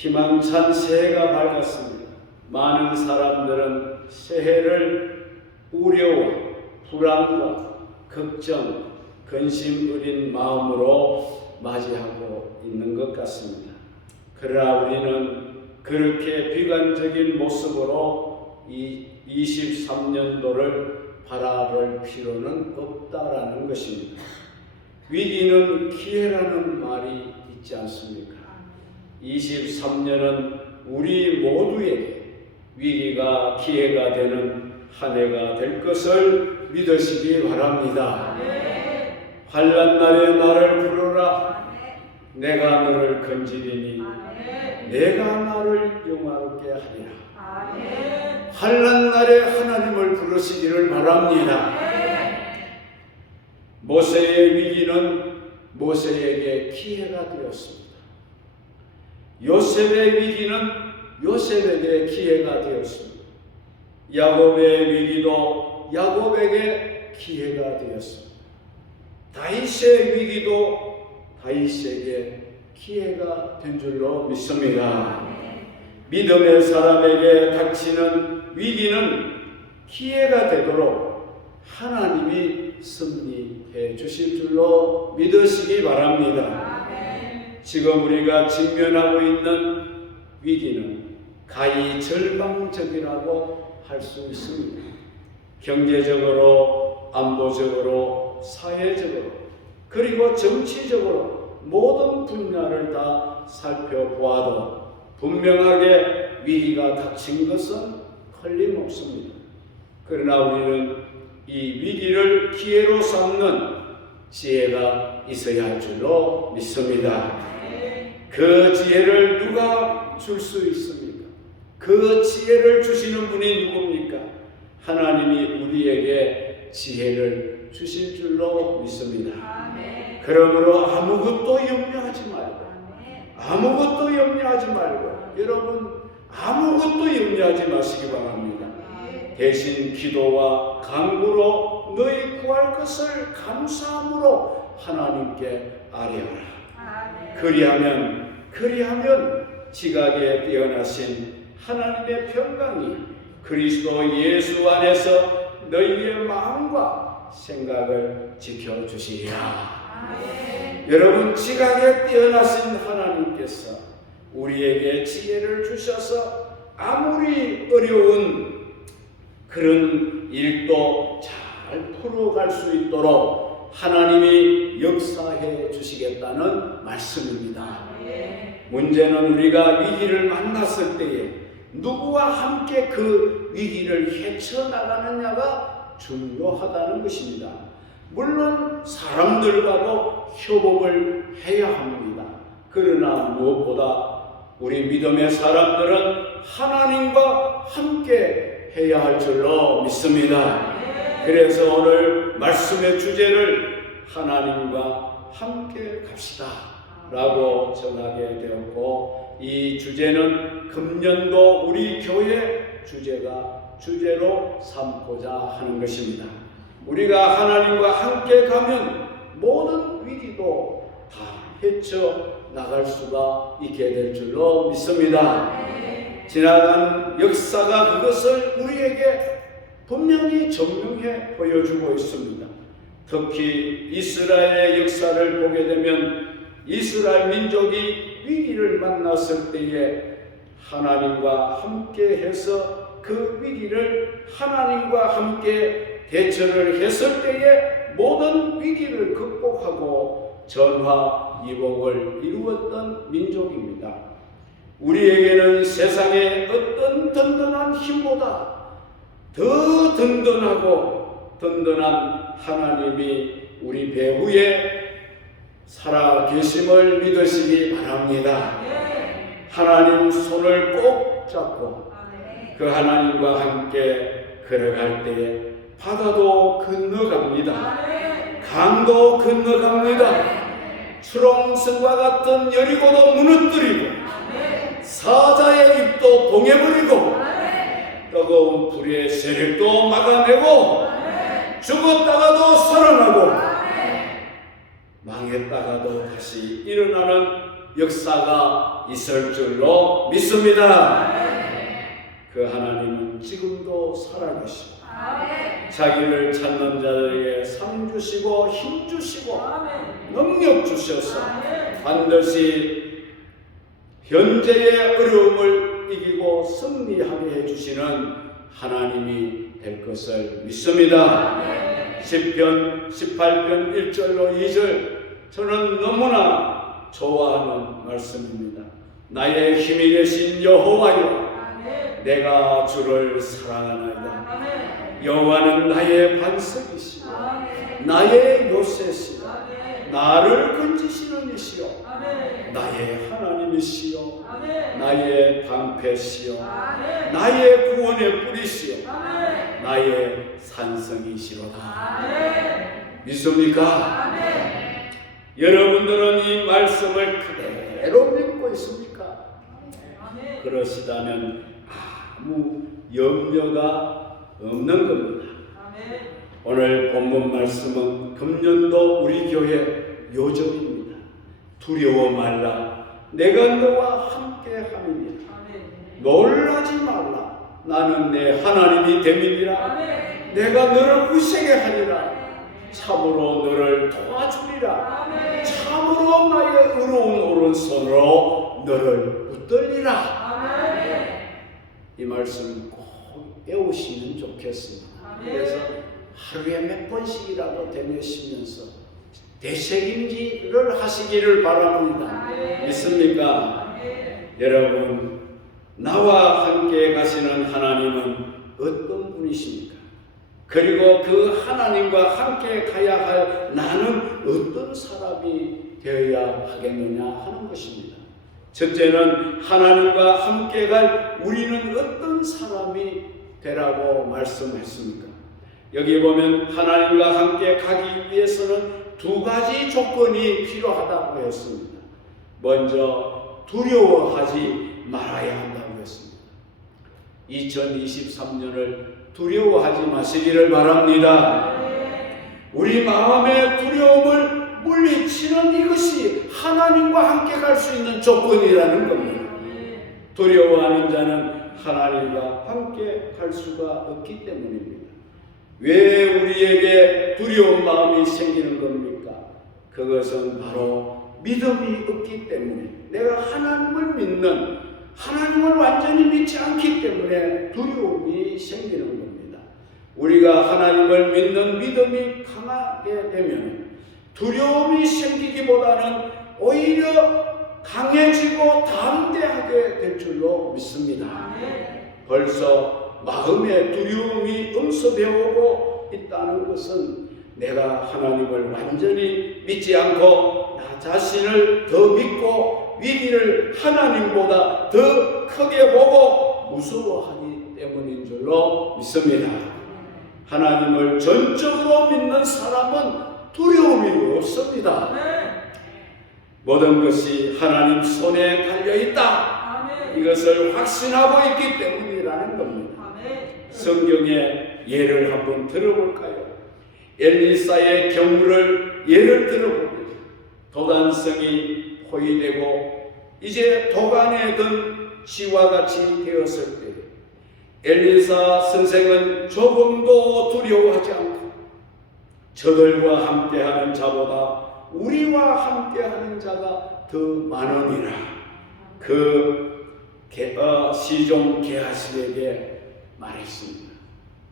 희망찬 새해가 밝았습니다. 많은 사람들은 새해를 우려와 불안과 걱정, 근심 어린 마음으로 맞이하고 있는 것 같습니다. 그러나 우리는 그렇게 비관적인 모습으로 이 23년도를 바라볼 필요는 없다라는 것입니다. 위기는 기회라는 말이 있지 않습니까? 23년은 우리 모두에게 위기가 기회가 되는 한 해가 될 것을 믿으시기 바랍니다. 환란 날에 나를 부르라 내가 너를 건지리니 내가 나를 영화롭게 하리라. 환란 날에 하나님을 부르시기를 바랍니다. 모세의 위기는 모세에게 기회가 되었습니다. 요셉의 위기는 요셉에게 기회가 되었습니다. 야곱의 위기도 야곱에게 기회가 되었습니다. 다윗의 위기도 다윗에게 기회가 된 줄로 믿습니다. 믿음의 사람에게 닥치는 위기는 기회가 되도록 하나님이 승리해 주실 줄로 믿으시기 바랍니다. 지금 우리가 직면하고 있는 위기는 가히 절망적이라고 할 수 있습니다. 경제적으로, 안보적으로, 사회적으로, 그리고 정치적으로 모든 분야를 다 살펴보아도 분명하게 위기가 닥친 것은 틀림없습니다. 그러나 우리는 이 위기를 기회로 삼는 지혜가 있어야 할 줄로 믿습니다. 그 지혜를 누가 줄 수 있습니까? 그 지혜를 주시는 분이 누굽니까? 하나님이 우리에게 지혜를 주실 줄로 믿습니다. 그러므로 아무것도 염려하지 말고 아무것도 염려하지 말고 여러분 아무것도 염려하지 마시기 바랍니다. 대신 기도와 간구로 너희 구할 것을 감사함으로 하나님께 아뢰어라. 그리하면 그리하면 지각에 뛰어나신 하나님의 평강이 그리스도 예수 안에서 너희의 마음과 생각을 지켜주시리라. 여러분 지각에 뛰어나신 하나님께서 우리에게 지혜를 주셔서 아무리 어려운 그런 일도 잘 풀어갈 수 있도록 하나님이 역사해 주시겠다는 말씀입니다. 문제는 우리가 위기를 만났을 때에 누구와 함께 그 위기를 헤쳐나가느냐가 중요하다는 것입니다. 물론 사람들과도 협업을 해야 합니다. 그러나 무엇보다 우리 믿음의 사람들은 하나님과 함께 해야 할 줄로 믿습니다. 그래서 오늘 말씀의 주제를 하나님과 함께 갑시다. 라고 정하게 되었고, 이 주제는 금년도 우리 교회 주제가 주제로 삼고자 하는 것입니다. 우리가 하나님과 함께 가면 모든 위기도 다 헤쳐 나갈 수가 있게 될 줄로 믿습니다. 지나간 역사가 그것을 우리에게 분명히 증명해 보여주고 있습니다. 특히 이스라엘의 역사를 보게 되면 이스라엘 민족이 위기를 만났을 때에 하나님과 함께 해서 그 위기를 하나님과 함께 대처를 했을 때에 모든 위기를 극복하고 전화 이복을 이루었던 민족입니다. 우리에게는 세상의 어떤 든든한 힘보다 더 든든하고 든든한 하나님이 우리 배후에 살아 계심을 믿으시기 바랍니다. 하나님 손을 꼭 잡고 그 하나님과 함께 걸어갈 때에 바다도 건너갑니다. 강도 건너갑니다. 추롱성과 같은 여리고도 무너뜨리고 사자의 입도 봉해버리고 뜨거운 불의 세력도 막아내고 죽었다가도 살아나고 망했다가도 다시 일어나는 역사가 있을 줄로 믿습니다. 그 하나님은 지금도 살아계시고 자기를 찾는 자들에게 상 주시고 힘 주시고 능력 주셔서 반드시 현재의 어려움을 이기고 승리하게 해주시는 하나님이 될 것을 믿습니다. 10편, 18편 1절로 2절 저는 너무나 좋아하는 말씀입니다. 나의 힘이 되신 여호와여 내가 주를 사랑하나이다. 여호와는 나의 반석이시오 나의 요새시오 나를 건지시는 이시오 나의 하나님이시오 나의 방패시오 나의 구원의 뿌리시오 나의 산성이시로다 믿습니까? 여러분들은 이 말씀을 그대로 믿고 있습니까? 그러시다면 아무 염려가 없는 겁니다. 오늘 본문 말씀은 금년도 우리 교회 요정입니다. 두려워 말라. 내가 너와 함께 함이니라. 놀라지 말라. 나는 내 하나님이 됨이니라. 내가 너를 구세게 하리라. 참으로 너를 도와주리라. 참으로 나의 의로운 오른손으로 너를 붙들리라. 이 말씀 꼭 외우시면 좋겠습니다. 그래서 하루에 몇 번씩이라도 되뇌시면서 대책임지를 하시기를 바랍니다. 믿습니까? 여러분, 나와 함께 가시는 하나님은 어떤 분이십니까? 그리고 그 하나님과 함께 가야 할 나는 어떤 사람이 되어야 하겠느냐 하는 것입니다. 첫째는 하나님과 함께 갈 우리는 어떤 사람이 되라고 말씀했습니까? 여기 보면 하나님과 함께 가기 위해서는 두 가지 조건이 필요하다고 했습니다. 먼저 두려워하지 말아야 한다고 했습니다. 2023년을 두려워하지 마시기를 바랍니다. 우리 마음의 두려움을 물리치는 이것이 하나님과 함께 갈 수 있는 조건이라는 겁니다. 두려워하는 자는 하나님과 함께 갈 수가 없기 때문입니다. 왜 우리에게 두려운 마음이 생기는 겁니까? 그것은 바로 믿음이 없기 때문에 내가 하나님을 믿는 하나님을 완전히 믿지 않기 때문에 두려움이 생기는 겁니다. 우리가 하나님을 믿는 믿음이 강하게 되면 두려움이 생기기보다는 오히려 강해지고 담대하게 될 줄로 믿습니다. 벌써 마음의 두려움이 음습해오고 있다는 것은 내가 하나님을 완전히 믿지 않고 나 자신을 더 믿고 위기를 하나님보다 더 크게 보고 무서워하기 때문인 줄로 믿습니다. 하나님을 전적으로 믿는 사람은 두려움이 없습니다. 모든 것이 하나님 손에 달려 있다. 이것을 확신하고 있기 겁니다. 성경의 예를 한번 들어볼까요? 엘리사의 경우를 예를 들어봅니다. 도단성이 포위되고 이제 도간에 든 지와 같이 되었을 때 엘리사 선생은 조금도 두려워하지 않고 저들과 함께하는 자보다 우리와 함께하는 자가 더 많으니라. 그 게, 어, 시종 게하시에게 말했습니다.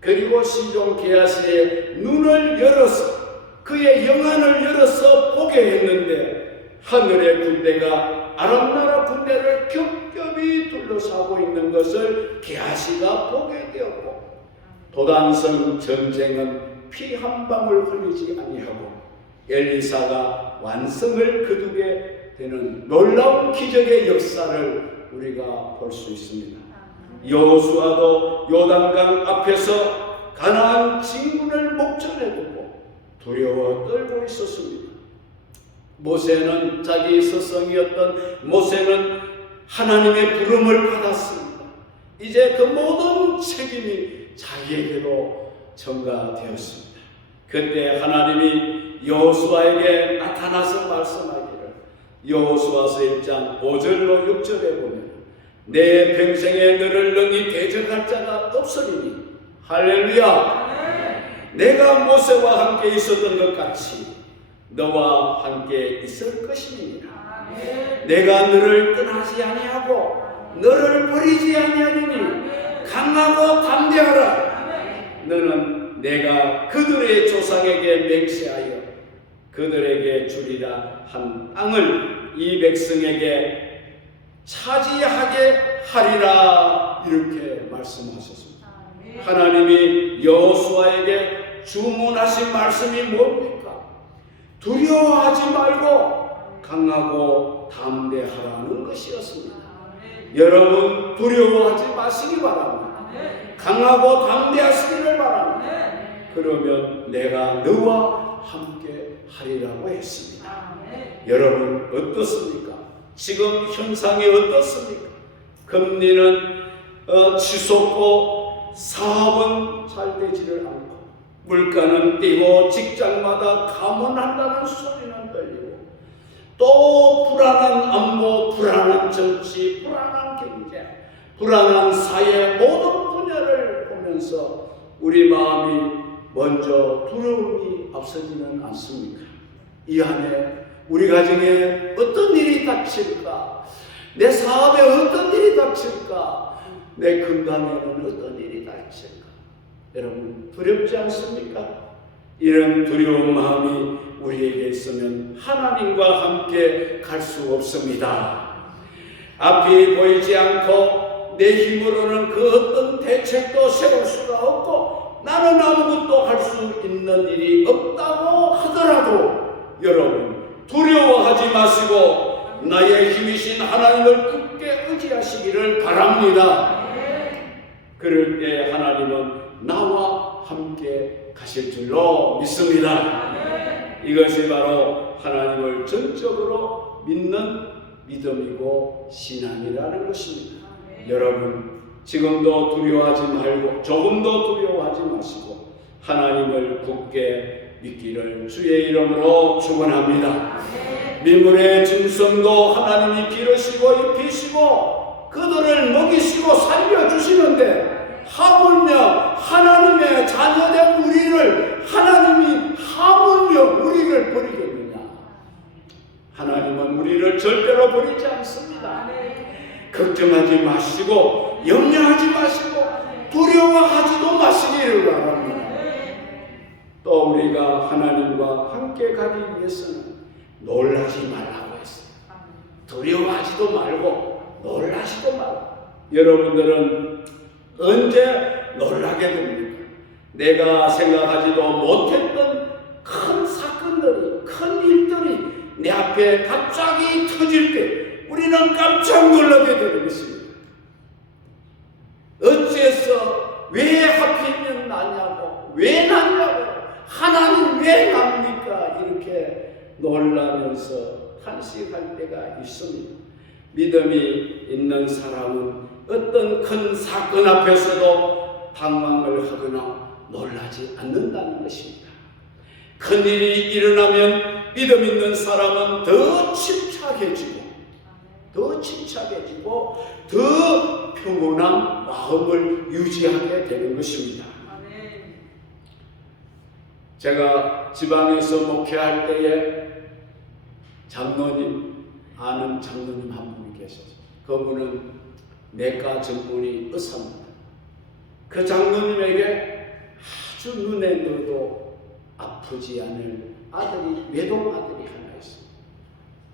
그리고 시종 게하시의 눈을 열어서 그의 영안을 열어서 보게 했는데 하늘의 군대가 아람 나라 군대를 겹겹이 둘러싸고 있는 것을 게하시가 보게 되었고 도단성 전쟁은 피 한 방울 흘리지 아니하고 엘리사가 완성을 거두게 되는 놀라운 기적의 역사를 우리가 볼 수 있습니다. 여호수아도 요단강 앞에서 가나안 진군을 목전에 두고 두려워 떨고 있었습니다. 모세는 자기 스승이었던 모세는 하나님의 부름을 받았습니다. 이제 그 모든 책임이 자기에게로 전가되었습니다. 그때 하나님이 여호수아에게 나타나서 말씀하기를 여호수아서 1장 5절로 6절에 보면 내 평생에 너를 능히 대적할 자가 없으리니. 할렐루야. 내가 모세와 함께 있었던 것 같이 너와 함께 있을 것이니라 내가 너를 떠나지 아니하고 너를 버리지 아니하리니 강하고 담대하라. 너는 내가 그들의 조상에게 맹세하여 그들에게 주리라 한 땅을 이 백성에게 차지하게 하리라 이렇게 말씀하셨습니다. 하나님이 여호수아에게 주문하신 말씀이 뭡니까? 두려워하지 말고 강하고 담대하라는 것이었습니다. 여러분 두려워하지 마시기 바랍니다. 강하고 담대하시기를 바랍니다. 그러면 내가 너와 함께 하리라고 했습니다. 여러분 어떻습니까? 지금 현상이 어떻습니까? 금리는 어, 치솟고 사업은 잘 되지를 않고 물가는 뛰고 직장마다 감원한다는 소리는 들리고 또 불안한 안보, 불안한 정치, 불안한 경제, 불안한 사회 모든 분야를 보면서 우리 마음이 먼저 두려움이 앞서지는 않습니까? 이 안에 우리 가정에 어떤 일이 닥칠까? 내 사업에 어떤 일이 닥칠까? 내 건강에는 어떤 일이 닥칠까? 여러분 두렵지 않습니까? 이런 두려운 마음이 우리에게 있으면 하나님과 함께 갈 수 없습니다. 앞이 보이지 않고 내 힘으로는 그 어떤 대책도 세울 수가 없고 나는 아무것도 할 수 있는 일이 없다고 하더라도 여러분 두려워하지 마시고 나의 힘이신 하나님을 굳게 의지하시기를 바랍니다. 그럴 때 하나님은 나와 함께 가실 줄로 믿습니다. 이것이 바로 하나님을 전적으로 믿는 믿음이고 신앙이라는 것입니다. 여러분 지금도 두려워하지 말고 조금도 두려워하지 마시고 하나님을 굳게 믿기를 주의 이름으로 축원합니다. 민물의 짐승도 하나님이 기르시고 입히시고 그들을 먹이시고 살려주시는데 하물며 하나님의 자녀된 우리를 하나님이 하물며 우리를 버리겠느냐? 하나님은 우리를 절대로 버리지 않습니다. 걱정하지 마시고 염려하지 마시고 두려워하지도 마시기를 바랍니다 또 우리가 하나님과 함께 가기 위해서는 놀라지 말라고 했어요 두려워하지도 말고 놀라지도 말고 여러분들은 언제 놀라게 됩니까? 내가 생각하지도 못했던 큰 사건들이 큰 일들이 내 앞에 갑자기 터질 때 우리는 깜짝 놀라게 되는 것입니다. 어째서 왜 하필이면 나냐고 왜 나냐고 하나님 왜 납니까 이렇게 놀라면서 탄식할 때가 있습니다. 믿음이 있는 사람은 어떤 큰 사건 앞에서도 방황을 하거나 놀라지 않는다는 것입니다. 큰 일이 일어나면 믿음 있는 사람은 더 침착해지고 더 침착해지고 더 평온한 마음을 유지하게 되는 것입니다. 제가 지방에서 목회할 때에 장로님 아는 장로님 한 분이 계셨어요. 그분은 내과 전문의 의사입니다. 그 장로님에게 아주 눈에 넣어도 아프지 않을 아들이 외동 아들이 하나 있습니다.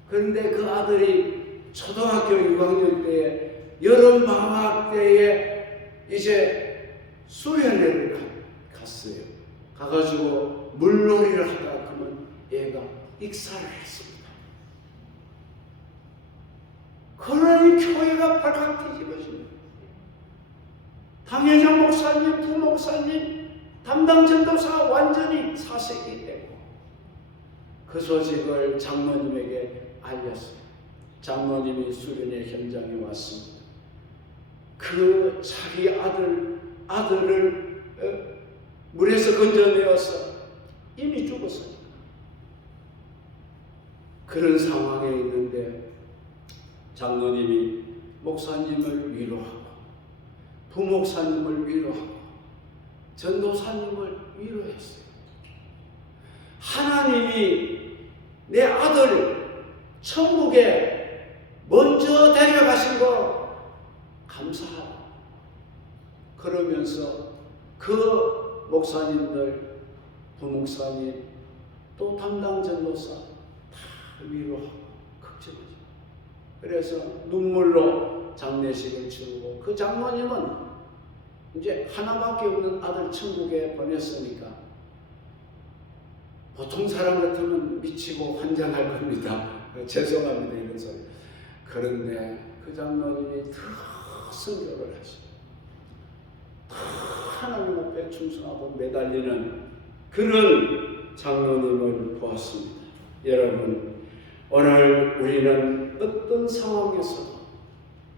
그런데 그 아들이 초등학교 6학년 때에 여름 방학 때에 이제 수련회를 가- 갔어요. 가가지고 물놀이를 하다 그러면 얘가 익사를 했습니다. 그러니 교회가 발칵 뒤집어집니다. 당회장 목사님, 부목사님, 담당 전도사 완전히 사색이 되고 그 소식을 장로님에게 알렸어요. 장로님이 수련회 현장에 왔습니다. 그 자기 아들 아들을 어, 물에서 건져내어서 이미 죽었어요. 그런 상황에 있는데 장로님이 목사님을 위로하고 부목사님을 위로하고 전도사님을 위로했어요. 하나님이 내 아들 천국에 먼저 데려가신 거 감사하다. 그러면서 그 목사님들, 부목사님, 또 담당 전도사 다 위로하고 걱정하죠. 그래서 눈물로 장례식을 치르고 그 장모님은 이제 하나밖에 없는 아들 천국에 보냈으니까 보통 사람 같으면 미치고 환장할 겁니다. 죄송합니다 이런 소리. 그런데 그 장로님이 더 순교를 하시고 더 하나님 앞에 충성하고 매달리는 그런 장로님을 보았습니다. 여러분 오늘 우리는 어떤 상황에서도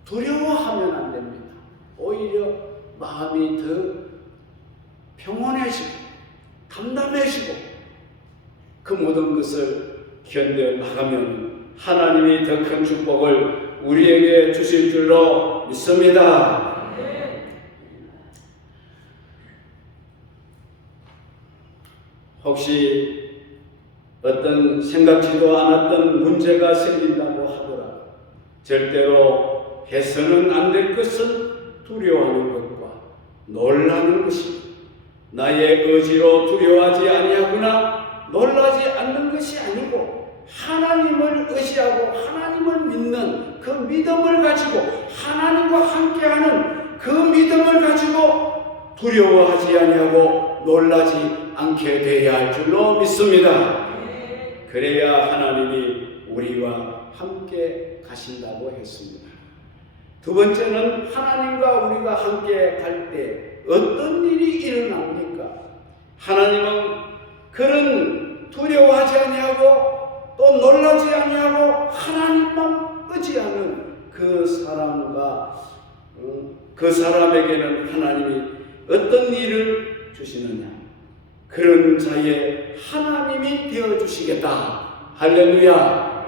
두려워하면 안 됩니다. 오히려 마음이 더 평온해지고 담담해지고 그 모든 것을 견뎌 나가면 하나님이 더 큰 축복을 우리에게 주실 줄로 믿습니다. 혹시 어떤 생각지도 않았던 문제가 생긴다고 하더라. 절대로 해서는 안 될 것은 두려워하는 것과 놀라는 것입니다. 나의 의지로 두려워하지 아니하구나 놀라지 않는 것이 아니고 하나님을 의지하고 하나님을 믿는 그 믿음을 가지고 하나님과 함께하는 그 믿음을 가지고 두려워하지 아니하고 놀라지 않게 되어야 할 줄로 믿습니다. 그래야 하나님이 우리와 함께 가신다고 했습니다. 두 번째는 하나님과 우리가 함께 갈 때 어떤 일이 일어납니까? 하나님은 그런 두려워하지 아니하고 또 놀라지 아니하고 하나님만 의지하는 그 사람과 음, 그 사람에게는 하나님이 어떤 일을 주시느냐? 그런 자의 하나님이 되어 주시겠다. 할렐루야.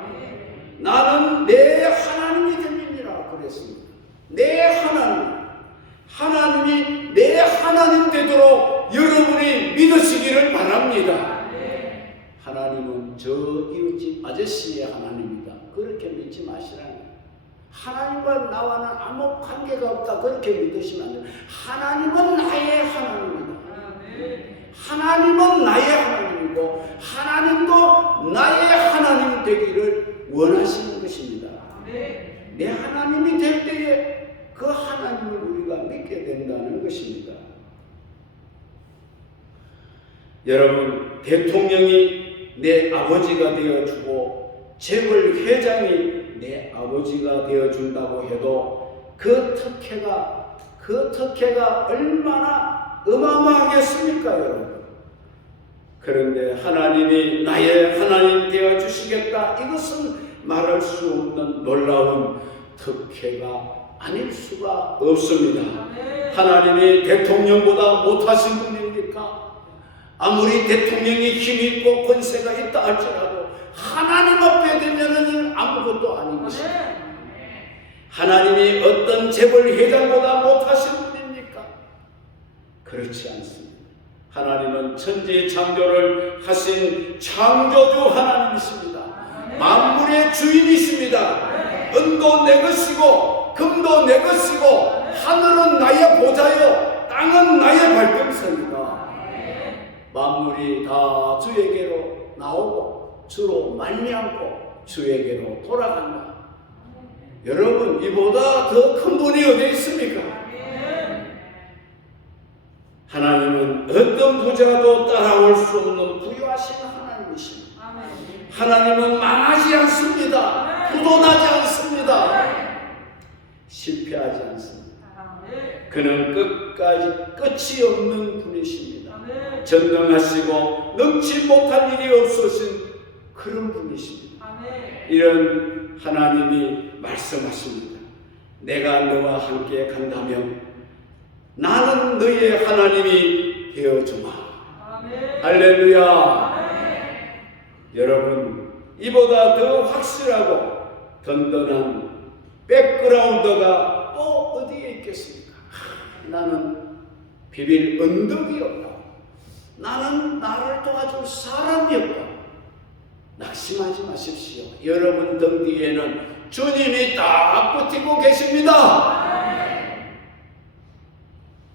나는 내 하나님이 됩니다. 그랬습니다. 내 하나님. 하나님이 내 하나님 되도록 여러분이 믿으시기를 바랍니다. 하나님은 저 이웃집 아저씨의 하나님이다. 그렇게 믿지 마시라는 하나님과 나와는 아무 관계가 없다. 그렇게 믿으시면 안 돼요. 하나님은 나의 하나님이다. 하나님은 나의 하나님이고 하나님도 나의 하나님 되기를 원하시는 것입니다. 내 하나님이 될 때에 그 하나님을 우리가 믿게 된다는 것입니다. 여러분 대통령이 내 아버지가 되어주고 재벌 회장이 내 아버지가 되어준다고 해도 그 특혜가 그 특혜가 얼마나 어마어마하겠습니까 여러분 그런데 하나님이 나의 하나님 되어 주시겠다 이것은 말할 수 없는 놀라운 특혜가 아닐 수가 없습니다 하나님이 대통령보다 못하신 분입니까? 아무리 대통령이 힘이 있고 권세가 있다 할지라도 하나님 앞에 되면은 아무것도 아닌 것입니다. 하나님이 어떤 재벌 회장보다 못하신? 그렇지 않습니다. 하나님은 천지 창조를 하신 창조주 하나님이십니다. 만물의 주인이십니다. 은도 내 것이고 금도 내 것이고 하늘은 나의 보좌요 땅은 나의 발등선이다. 만물이 다 주에게로 나오고 주로 말미암고 주에게로 돌아간다. 여러분 이보다 더 큰 분이 어디 있습니까? 하나님은 어떤 부자도 따라올 수 없는 부유하신 하나님이십니다. 하나님은 망하지 않습니다. 부도나지 않습니다. 실패하지 않습니다. 그는 끝까지 끝이 없는 분이십니다. 전능하시고 능치 못할 일이 없으신 그런 분이십니다. 이런 하나님이 말씀하십니다. 내가 너와 함께 간다면 나는 너의 하나님이 되어주마. 할렐루야. 여러분 이보다 더 확실하고 든든한 백그라운드가 또 어디에 있겠습니까? 하, 나는 비빌 언덕이 없다. 나는 나를 도와줄 사람이 없다. 낙심하지 마십시오. 여러분 등 뒤에는 주님이 딱 붙이고 계십니다.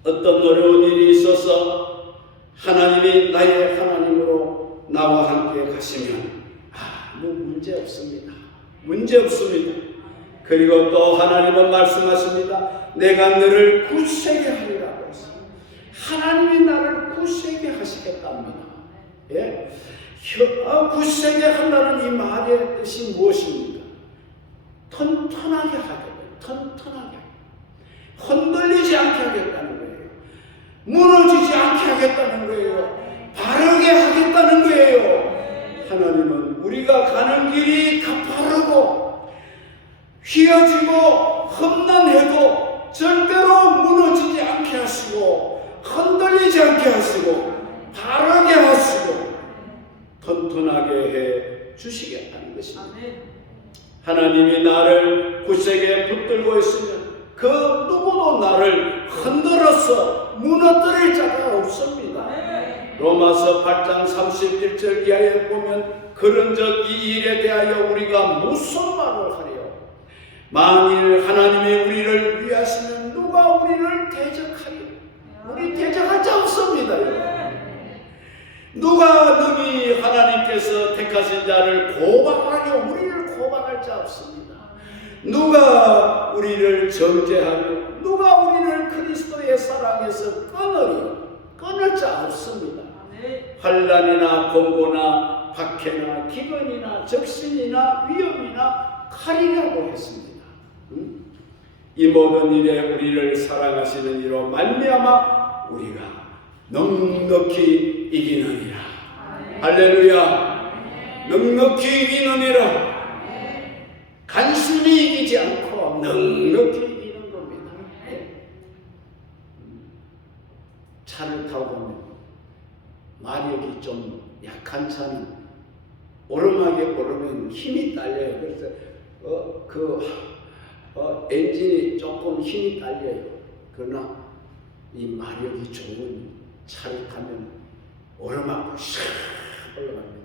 어떤 어려운 일이 있어서 하나님이 나의 하나님으로 나와 함께 가시면 아무 문제 없습니다. 문제 없습니다. 그리고 또 하나님은 말씀하십니다. 내가 너를 굳세게 하리라고 했습니다. 하나님이 나를 굳세게 하시겠답니다. 예? 혀- 아, 굳세게 한다는 이 말의 뜻이 무엇입니까? 튼튼하게 하겠다. 튼튼하게. 흔들리지 않게 하겠다는 거예요. 무너지지 않게 하겠다는 거예요. 바르게 하겠다는 거예요. 하나님은 우리가 가는 길이 가파르고 휘어지고 험난해도 절대로 무너지지 않게 하시고 흔들리지 않게 하시고 바르게 하시고 튼튼하게 해 주시겠다는 것입니다. 하나님이 나를 굳세게 붙들고 있으면 그 누구도 나를 흔들어서 무너뜨릴 자가 없습니다. 로마서 8장 31절 이하에 보면 그런즉 이 일에 대하여 우리가 무슨 말을 하리요? 만일 하나님이 우리를 위하시면 누가 우리를 대적하리요? 우리 대적할 자 없습니다. 여러분. 누가 능히 하나님께서 택하신 자를 고발하려 우리를 고발할 자 없습니다. 누가 우리를 정죄하려 누가 우리를 그리스도의 사랑에서 끊으려 끊을 자 없습니다. 환란이나 공고나 박해나 기근이나 적신이나 위험이나 칼이라고 했습니다. 음? 이 모든 일에 우리를 사랑하시는 이로 말미암아 우리가 넉넉히 이기느니라. 할렐루야. 넉넉히 이기느니라. 간신히 이기지 않고 넉넉히 이기는 겁니다. 차를 타고 보면 마력이 좀 약한 차는 오르막에 오르면 힘이 딸려요. 그래서 어, 그 어, 엔진이 조금 힘이 딸려요. 그러나 이 마력이 좋은 차를 타면 오르막을 샥 올라갑니다.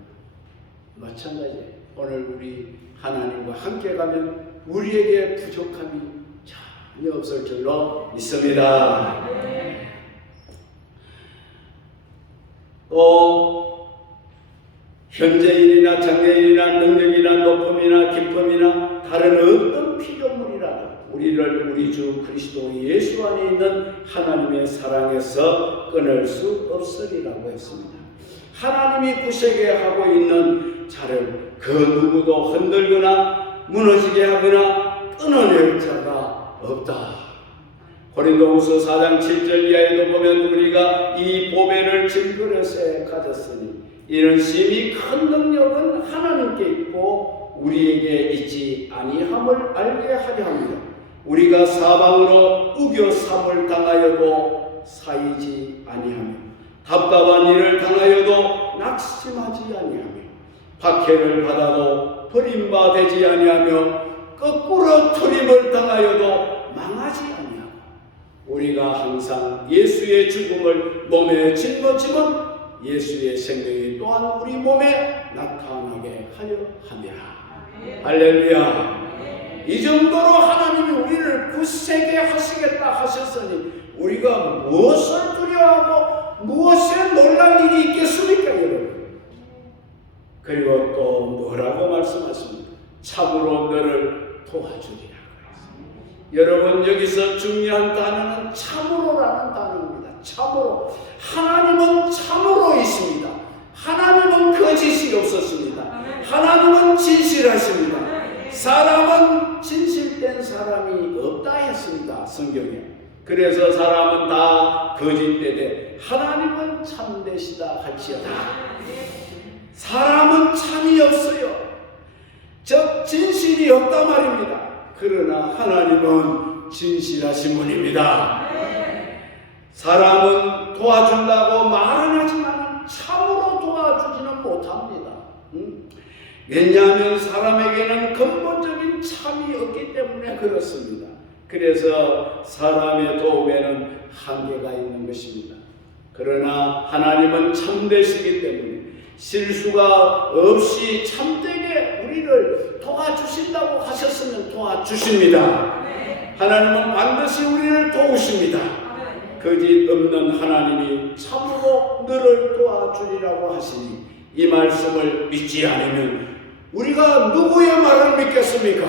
마찬가지 오늘 우리 하나님과 함께 가면 우리에게 부족함이 전혀 없을 줄로 믿습니다. 또 현재일이나 장래일이나 능력이나 높음이나 기쁨이나 다른 어떤 피조물이라도 우리를 우리 주 그리스도 예수 안에 있는 하나님의 사랑에서 끊을 수 없으리라고 했습니다. 하나님이 구세게 하고 있는 자를 그 누구도 흔들거나 무너지게 하거나 끊어낼 자가 없다. 고린도후서 4장 7절 이하에도 보면 우리가 이 보배를 질그릇에 가졌으니 이는 심히 큰 능력은 하나님께 있고 우리에게 있지 아니함을 알게 하려 합니다. 우리가 사방으로 우겨 삼을 당하여도 사이지 아니하며 답답한 일을 당하여도 낙심하지 아니하며 박해를 받아도 버림받지 아니하며 거꾸로 트림을 당하여도 망하지 아니하고 우리가 항상 예수의 죽음을 몸에 짊어지면 예수의 생명이 또한 우리 몸에 나타나게 하려 함이라. 할렐루야. 이 정도로 하나님이 우리를 굳세게 하시겠다 하셨으니 우리가 무엇을 두려워하고 무엇에 놀랄 일이 있겠습니까, 여러분? 그리고 또 뭐라고 말씀하십니까? 참으로 너를 도와주리라. 여러분 여기서 중요한 단어는 참으로라는 단어입니다. 참으로 하나님은 참으로 있습니다. 하나님은 거짓이 없었습니다. 하나님은 진실하십니다. 사람은 진실된 사람이 없다 했습니다. 성경에. 그래서 사람은 다 거짓되되 하나님은 참되시다 할지어다. 사람은 참이 없어요. 즉 진실이 없단 말입니다. 그러나 하나님은 진실하신 분입니다. 사람은 도와준다고 말은 하지만 참으로 도와주지는 못합니다. 음? 왜냐하면 사람에게는 근본적인 참이 없기 때문에 그렇습니다. 그래서 사람의 도움에는 한계가 있는 것입니다. 그러나 하나님은 참되시기 때문에 실수가 없이 참되게 우리를 도와주신다고 하셨으면 도와주십니다. 하나님은 반드시 우리를 도우십니다. 거짓 없는 하나님이 참으로 너를 도와주리라고 하시니 이 말씀을 믿지 않으면 우리가 누구의 말을 믿겠습니까?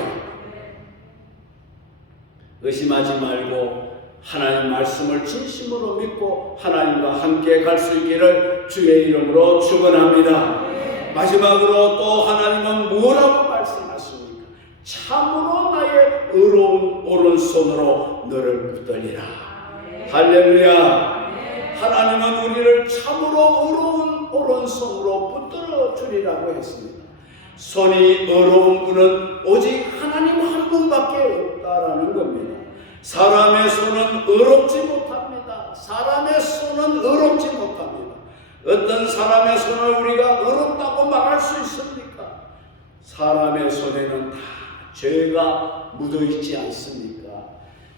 의심하지 말고 하나님 말씀을 진심으로 믿고 하나님과 함께 갈 수 있기를 주의 이름으로 축원합니다. 마지막으로 또 하나님은 뭐라고 말씀하십니까? 참으로 나의 의로운 오른손으로 너를 붙들리라. 할렐루야. 하나님은 우리를 참으로 의로운 오른손으로 붙들어 주리라고 했습니다. 손이 의로운 분은 오직 하나님 한 분밖에 없다라는 겁니다. 사람의 손은 의롭지 못합니다. 사람의 손은 의롭지 못합니다. 어떤 사람의 손을 우리가 의롭다고 말할 수 있습니까? 사람의 손에는 다 죄가 묻어 있지 않습니까?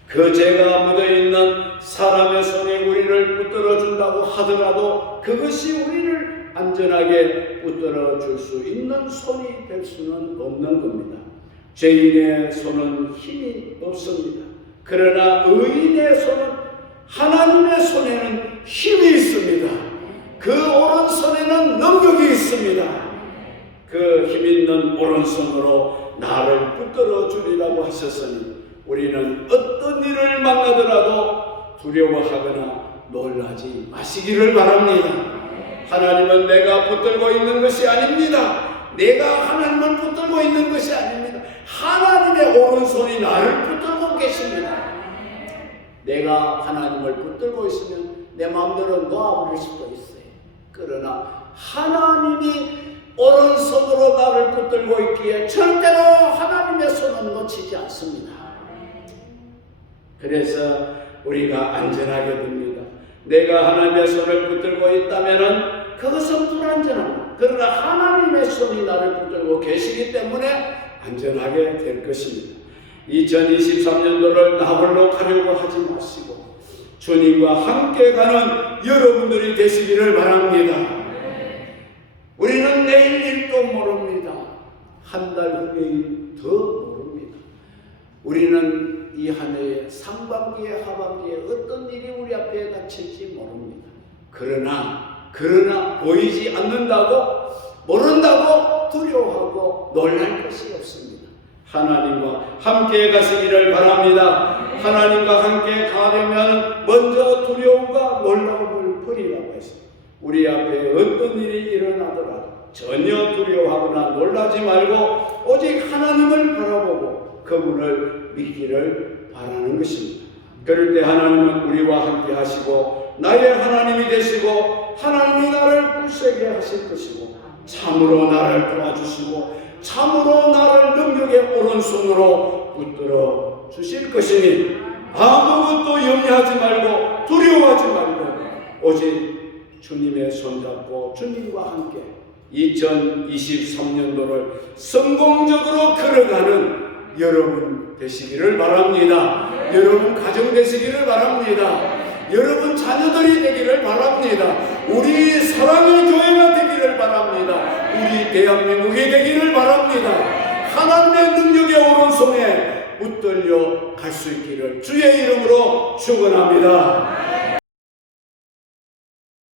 그 죄가 묻어 있는 사람의 손이 우리를 붙들어 준다고 하더라도 그것이 우리를 안전하게 붙들어 줄 수 있는 손이 될 수는 없는 겁니다. 죄인의 손은 힘이 없습니다. 그러나 의인의 손은 하나님의 손에는 힘이 있습니다. 그 오른손에는 능력이 있습니다. 그 힘 있는 오른손으로 나를 붙들어 주리라고 하셨으니 우리는 어떤 일을 만나더라도 두려워하거나 놀라지 마시기를 바랍니다. 하나님은 내가 붙들고 있는 것이 아닙니다. 내가 하나님을 붙들고 있는 것이 아닙니다. 하나님의 오른손이 나를 붙들고 계십니다. 내가 하나님을 붙들고 있으면 내 마음대로 놓아버릴 수도 있어요. 그러나 하나님이 오른손으로 나를 붙들고 있기에 절대로 하나님의 손은 놓치지 않습니다. 그래서 우리가 안전하게 됩니다. 내가 하나님의 손을 붙들고 있다면 그것은 불안전합니다. 그러나 하나님의 손이 나를 붙들고 계시기 때문에 안전하게 될 것입니다. 2023년도를 나홀로 가려고 하지 마시고 주님과 함께 가는 여러분들이 되시기를 바랍니다. 우리는 내일 일도 모릅니다. 한 달 후에도 모릅니다. 우리는 이 한 해에 상반기에 하반기에 어떤 일이 우리 앞에 닥칠지 모릅니다. 그러나 그러나 보이지 않는다고 모른다고 두려워하고 놀랄 것이 없습니다. 하나님과 함께 가시기를 바랍니다. 하나님과 함께 가려면 먼저 두려움과 놀라움을 버리라고 했습니다. 우리 앞에 어떤 일이 일어나더라도 전혀 두려워하거나 놀라지 말고 오직 하나님을 바라보고 그분을 믿기를 바라는 것입니다. 그럴 때 하나님은 우리와 함께 하시고 나의 하나님이 되시고 하나님이 나를 굳세게 하실 것이고 참으로 나를 도와주시고 참으로 나를 능력의 오른손으로 붙들어 주실 것이니 아무것도 염려하지 말고 두려워하지 말고 오직 주님의 손잡고 주님과 함께 2023년도를 성공적으로 걸어가는 여러분 되시기를 바랍니다. 여러분 가정 되시기를 바랍니다. 여러분 자녀들이 되기를 바랍니다. 우리 사랑의 교회가 되기를 바랍니다. 우리 대한민국이 되기를 바랍니다. 하나님의 능력의 오른손에 붙들려 갈 수 있기를 주의 이름으로 축원합니다.